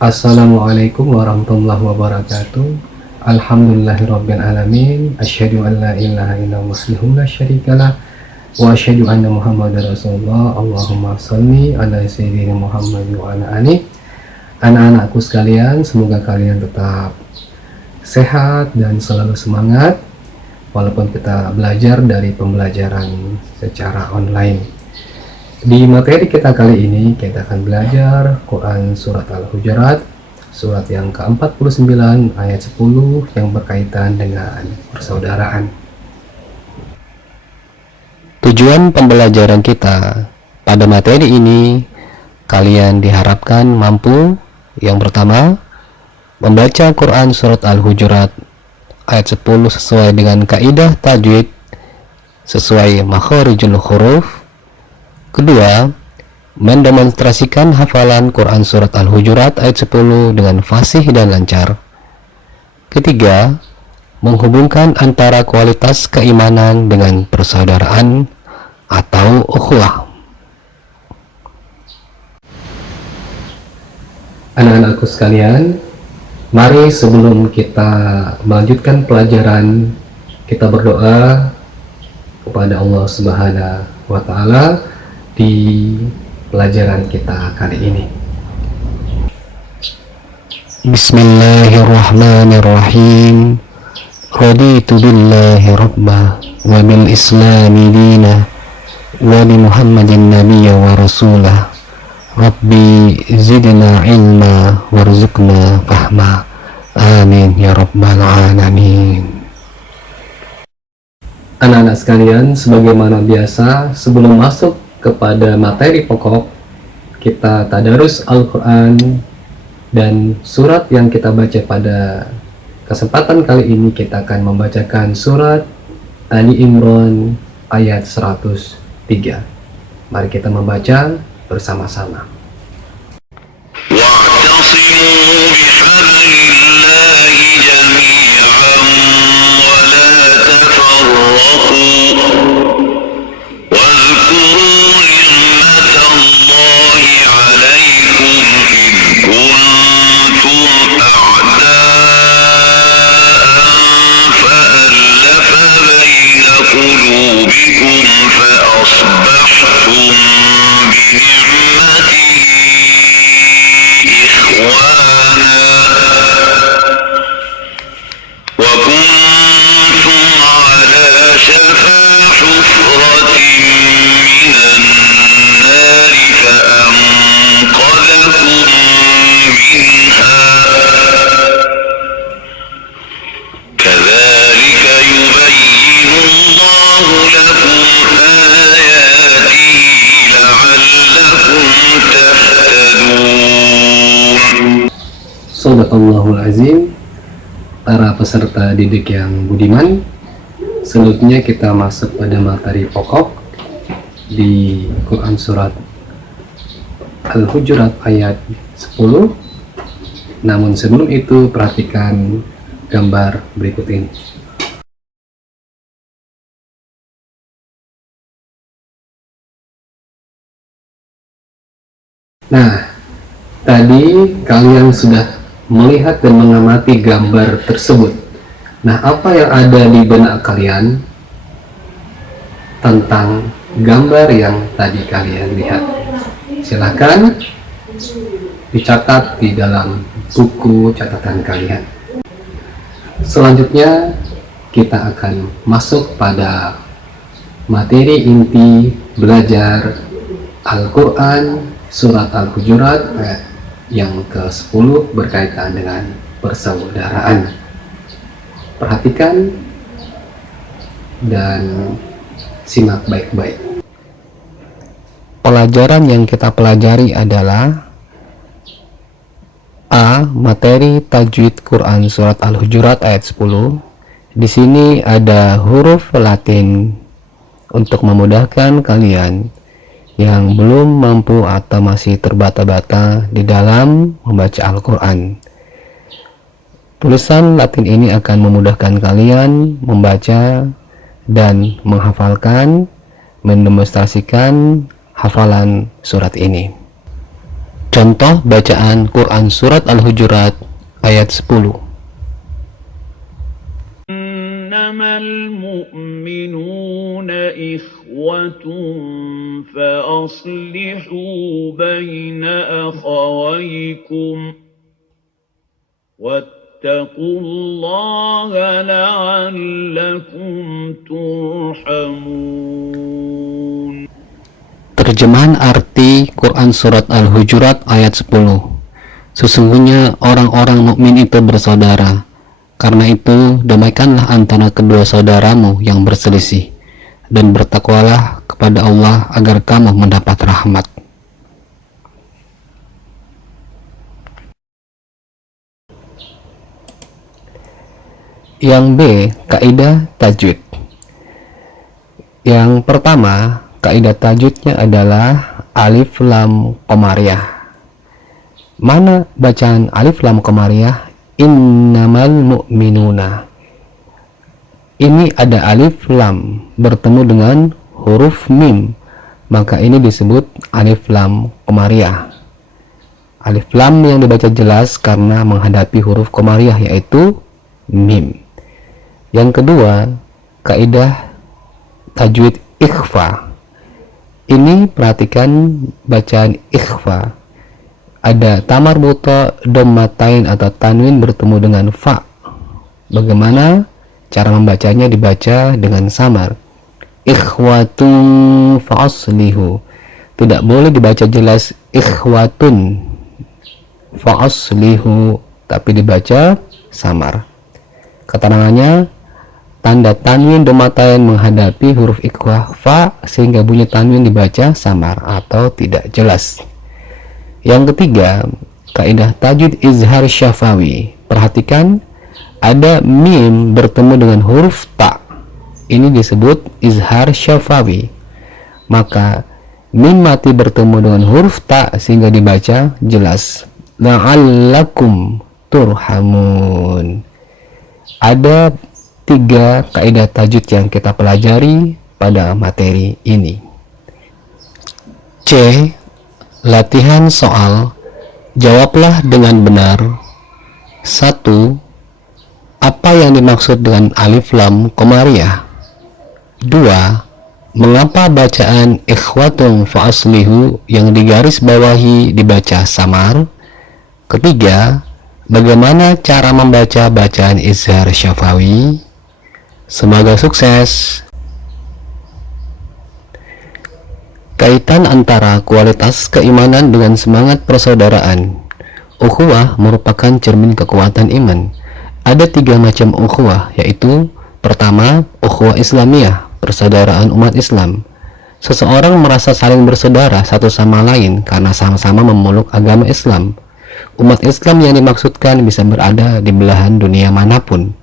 Assalamualaikum warahmatullahi wabarakatuh. Alhamdulillahirabbil alamin. Asyhadu an la ilaha illallah wahdahu la syarikalah wa asyhadu anna Muhammadar Rasulullah. Allahumma shalli ala sayyidina Muhammad wa ala ali. Anak-anakku sekalian, semoga kalian tetap sehat dan selalu semangat walaupun kita belajar dari pembelajaran secara online. Di materi kita kali ini kita akan belajar Quran Surat Al-Hujurat, surat yang ke-49 ayat 10 yang berkaitan dengan persaudaraan. Tujuan pembelajaran kita pada materi ini, kalian diharapkan mampu yang pertama, membaca Quran Surat Al-Hujurat ayat 10 sesuai dengan kaidah tajwid sesuai makharijul huruf. Kedua, mendemonstrasikan hafalan Quran Surat Al-Hujurat ayat 10 dengan fasih dan lancar. Ketiga, menghubungkan antara kualitas keimanan dengan persaudaraan atau ukhuwah. Anak-anakku sekalian, mari sebelum kita melanjutkan pelajaran, kita berdoa kepada Allah Subhanahu wa Ta'ala di pelajaran kita kali ini. Bismillahirrahmanirrahim. Raditu billahi rabba wa bil islami dina wa bi Muhammadin nabiyya wa rasulah. Rabbi zidna ilma warzuqna fahma. Amin ya rabbal alamin. Anak-anak sekalian, sebagaimana biasa, sebelum masuk kepada materi pokok, kita tadarus Al-Quran, dan surat yang kita baca pada kesempatan kali ini kita akan membacakan surat Ali Imran ayat 103. Mari kita membaca bersama-sama. Sadaqallahul azim. Para peserta didik yang budiman, selanjutnya kita masuk pada materi pokok di Quran Surat Al-Hujurat ayat 10. Namun sebelum itu, perhatikan gambar berikut ini. Nah, tadi kalian sudah melihat dan mengamati gambar tersebut. Nah, apa yang ada di benak kalian tentang gambar yang tadi kalian lihat? Silakan dicatat di dalam buku catatan kalian. Selanjutnya kita akan masuk pada materi inti belajar Al-Quran Surat Al-Hujurat ayat yang ke-10 berkaitan dengan persaudaraan. Perhatikan dan simak baik-baik. Pelajaran yang kita pelajari adalah A. Materi tajwid Quran Surat Al-Hujurat ayat 10. Di sini ada huruf Latin untuk memudahkan kalian yang belum mampu atau masih terbata-bata di dalam membaca Al-Quran. Tulisan Latin ini akan memudahkan kalian membaca dan menghafalkan, mendemonstrasikan hafalan surat ini. Contoh bacaan Quran Surat Al-Hujurat ayat 10. Innamal mu'minuna ikhwatun fa aslihu baina akhawaykum wattaqullaha la'allakum turhamun. Terjemahan arti Quran Surat Al-Hujurat ayat 10. Sesungguhnya orang-orang mukmin itu bersaudara. Karena itu, damaikanlah antara kedua saudaramu yang berselisih, dan bertakwalah kepada Allah agar kamu mendapat rahmat. Yang B, kaidah tajwid. Yang pertama, kaidah tajwidnya adalah alif lam qamariyah. Mana bacaan alif lam qamariyah? Innamal mu'minuna. Ini ada alif lam bertemu dengan huruf mim, maka ini disebut alif lam qamariyah. Alif lam yang dibaca jelas karena menghadapi huruf qamariyah, yaitu mim. Yang kedua, kaidah tajwid ikhfa. Ini perhatikan bacaan ikhfa. Ada tamar buta, dommatain atau tanwin bertemu dengan fa. Bagaimana cara membacanya? Dibaca dengan samar. Ikhwatun fa'aslihu. Tidak boleh dibaca jelas ikhwatun fa'aslihu, tapi dibaca samar. Keterangannya, tanda tanwin dommatain menghadapi huruf ikhwah fa sehingga bunyi tanwin dibaca samar atau tidak jelas. Yang ketiga, kaidah tajwid izhar syafawi. Perhatikan, ada mim bertemu dengan huruf ta. Ini disebut izhar syafawi. Maka mim mati bertemu dengan huruf ta sehingga dibaca jelas. La'allakum turhamun. Ada 3 kaidah tajwid yang kita pelajari pada materi ini. C. Latihan soal. Jawablah dengan benar. 1. Apa yang dimaksud dengan alif lam qamariyah? 2. Mengapa bacaan ikhwatun fa'aslihu yang digaris bawahi dibaca samar? Ketiga, bagaimana cara membaca bacaan izhar syafawi? Semoga sukses. Kaitan antara kualitas keimanan dengan semangat persaudaraan. Ukhuwah merupakan cermin kekuatan iman. Ada 3 macam ukhuwah, yaitu pertama, ukhuwah Islamiyah, persaudaraan umat Islam. Seseorang merasa saling bersaudara satu sama lain karena sama-sama memeluk agama Islam. Umat Islam yang dimaksudkan bisa berada di belahan dunia manapun.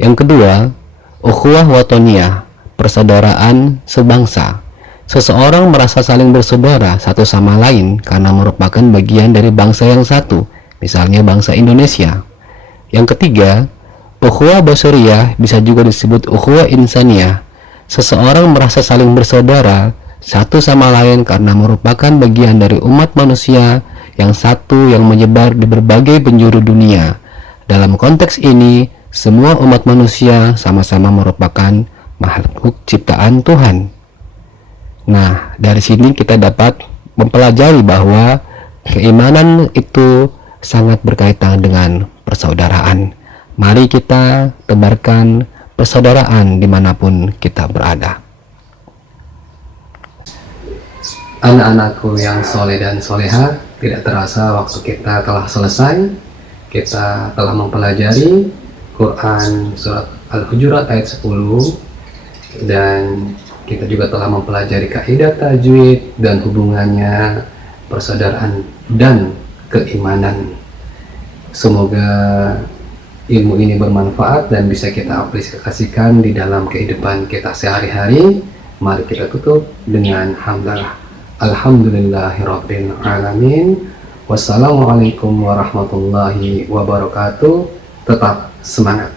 Yang kedua, ukhuwah watoniyah, persaudaraan sebangsa. Seseorang merasa saling bersaudara satu sama lain karena merupakan bagian dari bangsa yang satu, misalnya bangsa Indonesia. Yang ketiga, ukhuwah basyariyah bisa juga disebut ukhuwah insaniyah. Seseorang merasa saling bersaudara satu sama lain karena merupakan bagian dari umat manusia yang satu yang menyebar di berbagai penjuru dunia. Dalam konteks ini, semua umat manusia sama-sama merupakan makhluk ciptaan Tuhan. Nah, dari sini kita dapat mempelajari bahwa keimanan itu sangat berkaitan dengan persaudaraan. Mari kita tebarkan persaudaraan dimanapun kita berada. Anak-anakku yang soleh dan soleha, tidak terasa waktu kita telah selesai. Kita telah mempelajari Quran Surat Al-Hujurat ayat 10, dan kita juga telah mempelajari kaidah tajwid dan hubungannya persaudaraan dan keimanan. Semoga ilmu ini bermanfaat dan bisa kita aplikasikan di dalam kehidupan kita sehari-hari. Mari kita tutup dengan hamdalah. Alhamdulillahirabbil alamin. Wassalamualaikum warahmatullahi wabarakatuh. Tetap semangat.